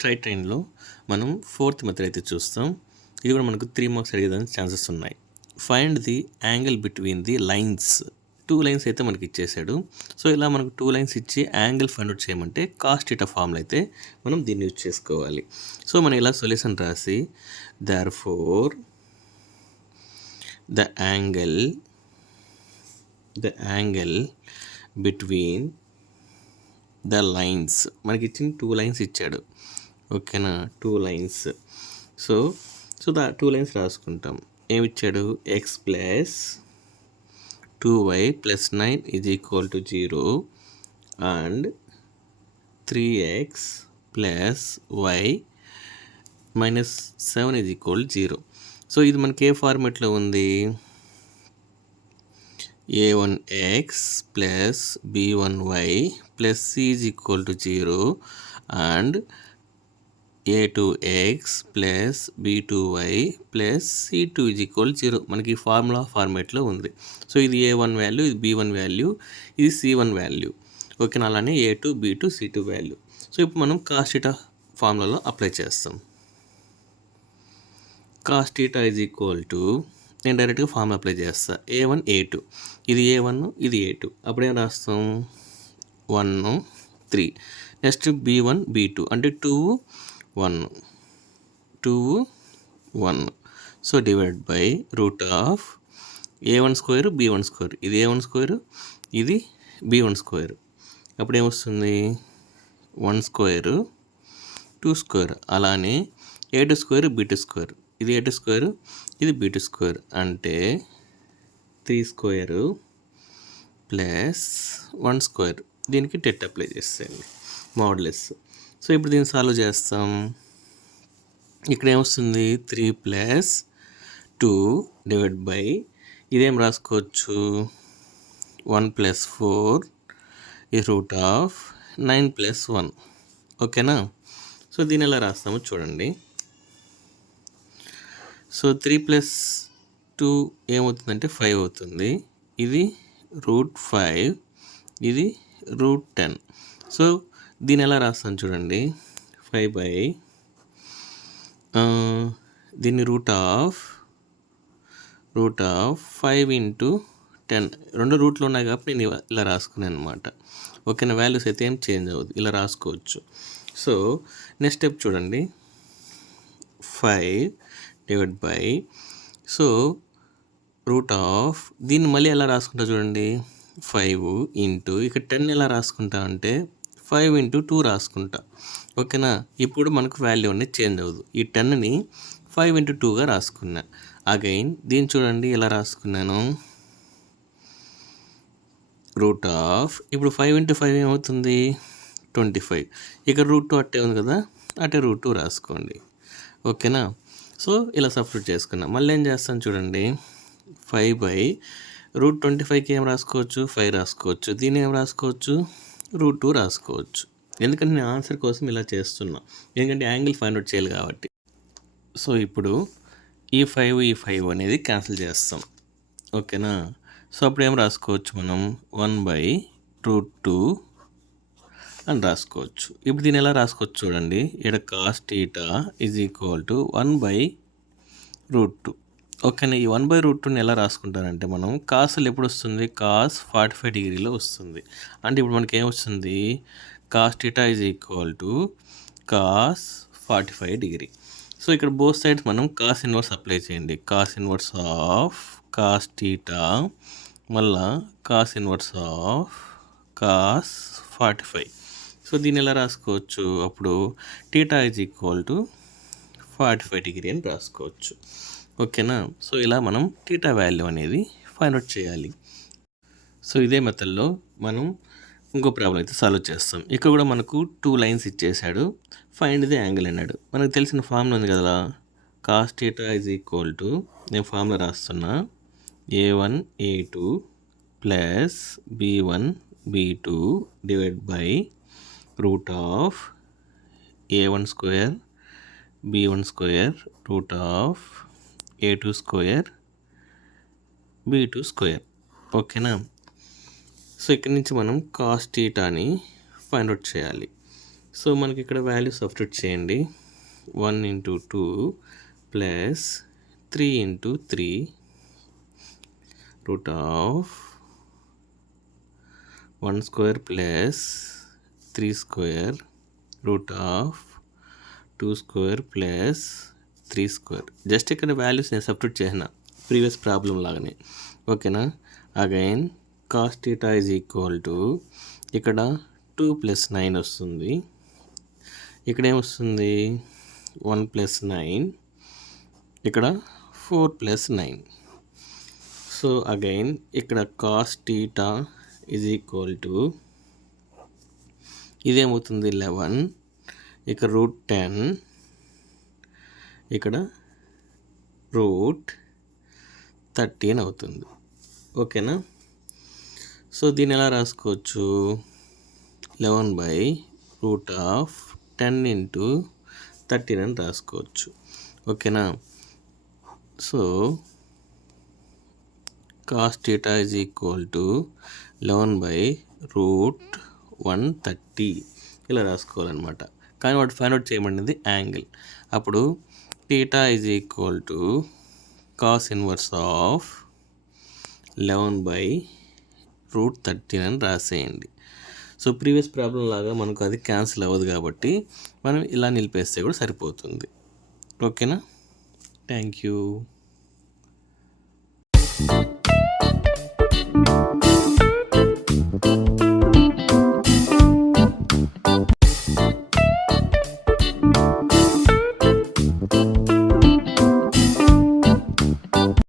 Straight లైన్లో మనం fourth method అయితే చూస్తాం. ఇది కూడా మనకు 3 మార్క్స్ అడిగేదానికి ఛాన్సెస్ ఉన్నాయి. Find the angle between the lines. 2 lines అయితే మనకి ఇచ్చేసాడు. సో ఇలా మనకు 2 లైన్స్ ఇచ్చి యాంగిల్ ఫైండ్ అవుట్ చేయమంటే కాస్ థీటా ఫార్ములా అయితే మనం దీన్ని యూజ్ చేసుకోవాలి. సో మనం ఇలా సొల్యూషన్ రాసి therefore the angle between the lines, మనకి ఇచ్చిన 2 లైన్స్ ఇచ్చాడు. ఓకేనా, 2 లైన్స్. సో ద 2 లైన్స్ రాసుకుంటాం. ఏమి ఇచ్చాడు? X plus 2y plus 9 is equal to 0 and 3x plus y minus 7 is equal 0. So ఇది మనకి ఏ ఫార్మేట్లో ఉంది? a1x plus b1y plus c is equal to 0 and a2x plus b2y plus c2 is equal 0. మనకి formula ఫార్మేట్లో ఉంది. So ఇది a1 value, ఇది b1 value, ఇది c1 value. ఓకేనా, అలానే a2 b2 c2 value. So ఇప్పుడు మనం కాస్ థీటా ఫార్ములాలో అప్లై చేస్తాం. Cos theta is equal to, నేను డైరెక్ట్గా ఫార్ములా అప్లై చేస్తా. a1 a2, ఇది a1 ఇది a2. అప్పుడేం రాస్తాం? 1 3. నెక్స్ట్ b1 b2 అంటే 2 1. So divide by root of a1 square b1 square, ఇది a1 స్క్వేర్ ఇది b1 స్క్వేర్. అప్పుడు ఏమొస్తుంది? 1 స్క్వేర్ 2 స్క్వేర్. అలానే a2 స్క్వేర్ b2 స్క్వేర్, ఇది a2 స్క్వేర్ ఇది b2 స్క్వేర్ అంటే 3 స్క్వేర్ ప్లస్ 1 స్క్వేర్. దీనికి టెట్ అప్లై చేసేయండి, మోడ్లెస్. సో ఇప్పుడు దీన్ని సాల్వ్ చేస్తాం. ఇక్కడ ఏమొస్తుంది? 3 ప్లస్ 2 డివైడ్ బై, ఇదేం రాసుకోవచ్చు? 1 ప్లస్ 4 ఈ రూట్ ఆఫ్ 9 ప్లస్ 1. ఓకేనా, సో దీన్ని ఎలా రాస్తామో చూడండి. సో 3 ప్లస్ 2 ఏమవుతుందంటే 5 అవుతుంది. ఇది రూట్ 5, ఇది రూట్ 10. సో దీన్ని ఎలా రాస్తాను చూడండి. 5 బై దీన్ని రూట్ ఆఫ్ 5 ఇంటూ 10. 2 రూట్లు ఉన్నాయి కాబట్టి నేను ఇలా రాసుకున్నాను అనమాట. ఓకేనా, వాల్యూస్ అయితే ఏం చేంజ్ అవ్వదు, ఇలా రాసుకోవచ్చు. సో నెక్స్ట్ స్టెప్ చూడండి. 5 divide by, so root of, దీన్ని మళ్ళీ ఎలా రాసుకుంటా చూడండి. 5 ఇంటూ, ఇక్కడ 10 ఎలా రాసుకుంటా అంటే 5 ఇంటూ 2 రాసుకుంటా. ఓకేనా, ఇప్పుడు మనకు వాల్యూ అనేది చేంజ్ అవ్వదు. ఈ 10ని 5 ఇంటూ 2గా రాసుకున్నా. అగైన్ దీన్ని చూడండి ఎలా రాసుకున్నాను. రూట్ ఆఫ్, ఇప్పుడు 5 ఇంటూ 5 ఏమవుతుంది? 25. ఇక్కడ రూట్ 2 అట్టే ఉంది కదా, అట్టే రూట్ 2 రాసుకోండి. ఓకేనా, సో ఇలా సబ్స్టిట్యూట్ చేసుకున్నా. మళ్ళీ ఏం చేస్తాను చూడండి. 5 బై రూట్ 25కి ఏం రాసుకోవచ్చు? 5 రాసుకోవచ్చు. దీన్ని ఏం రాసుకోవచ్చు? రూట్ 2 రాసుకోవచ్చు. ఎందుకంటే నేను ఆన్సర్ కోసం ఇలా చేస్తున్నా, ఎందుకంటే యాంగిల్ ఫైండ్ అవుట్ చేయాలి కాబట్టి. సో ఇప్పుడు ఈ 5 అనేది క్యాన్సిల్ చేస్తాం. ఓకేనా, సో అప్పుడు ఏం రాసుకోవచ్చు మనం? 1 బై రూట్ 2 అని రాసుకోవచ్చు. ఇప్పుడు దీన్ని ఎలా రాసుకోవచ్చు చూడండి. ఇక్కడ cos theta is equal to 1 by root 2. ఓకేనా, ఈ 1 బై రూట్ 2ని ఎలా రాసుకుంటారంటే మనం కాస్లు ఎప్పుడు వస్తుంది? కాస్ 45 డిగ్రీలో వస్తుంది. అంటే ఇప్పుడు మనకి ఏమొస్తుంది? Cos theta is equal to cos 45 degree. So ఇక్కడ బోత్ సైడ్స్ మనం కాస్ ఇన్వర్స్ అప్లై చేయండి. Cos inverse of cos theta మళ్ళా cos inverse of cos 45. So దీన్ని ఎలా రాసుకోవచ్చు? అప్పుడు theta is equal to 45 degree అని రాసుకోవచ్చు. ఓకేనా, సో ఇలా మనం థీటా వాల్యూ అనేది ఫైండ్ అవుట్ చేయాలి. సో ఇదే మెథడ్లో మనం ఇంకో ప్రాబ్లం అయితే సాల్వ్ చేస్తాం. ఇక్కడ కూడా మనకు 2 లైన్స్ ఇచ్చేసాడు. ఫైండ్ ది యాంగిల్ అన్నాడు. మనకు తెలిసిన ఫార్ములా ఉంది కదా, cos theta is equal to, నేను ఫార్ములా రాస్తున్నా, a1 a2 plus b1 b2 divide by root of a1 square b1 square root of a2 square b2 square. ఓకేనా, సో ఇక్కడ నుంచి మనం కాస్ థీటాని ఫైండ్ అవుట్ చేయాలి. సో మనకి ఇక్కడ వాల్యూ సబ్స్టిట్యూట్ చేయండి. 1 into 2 plus 3 into 3 root of 1 square plus 3 square root of 2 square plus 3 square. Just ఇక్కడ values నేను సబ్స్టిట్యూట్ చేసిన ప్రీవియస్ ప్రాబ్లం లాగానే. ఓకేనా? Again cos theta is equal to ఇక్కడ 2 ప్లస్ 9 వస్తుంది. ఇక్కడ ఏమొస్తుంది? 1 ప్లస్ 9, ఇక్కడ 4 ప్లస్ 9. సో అగైన్ ఇక్కడ cos theta is equal to ఇదేమవుతుంది 11, ఇక్కడ రూట్ 10, ఇక్కడ రూట్ 13 అవుతుంది. ఓకేనా? సో దీన్ని ఎలా రాసుకోవచ్చు? 11/√10 ఇంటూ 13 అని రాసుకోవచ్చు. ఓకేనా? So cos theta is equal to 11/√130 ఇలా రాసుకోవాలన్నమాట. కానీ వాటి ఫైండ్ అవుట్ చేయమనేది యాంగిల్. అప్పుడు theta is equal to cos inverse of 11/√13 అని రాసేయండి. సో ప్రీవియస్ ప్రాబ్లం లాగా మనకు అది క్యాన్సిల్ అవ్వదు కాబట్టి మనం ఇలా నిలిపేస్తే కూడా సరిపోతుంది. ఓకేనా? Thank you.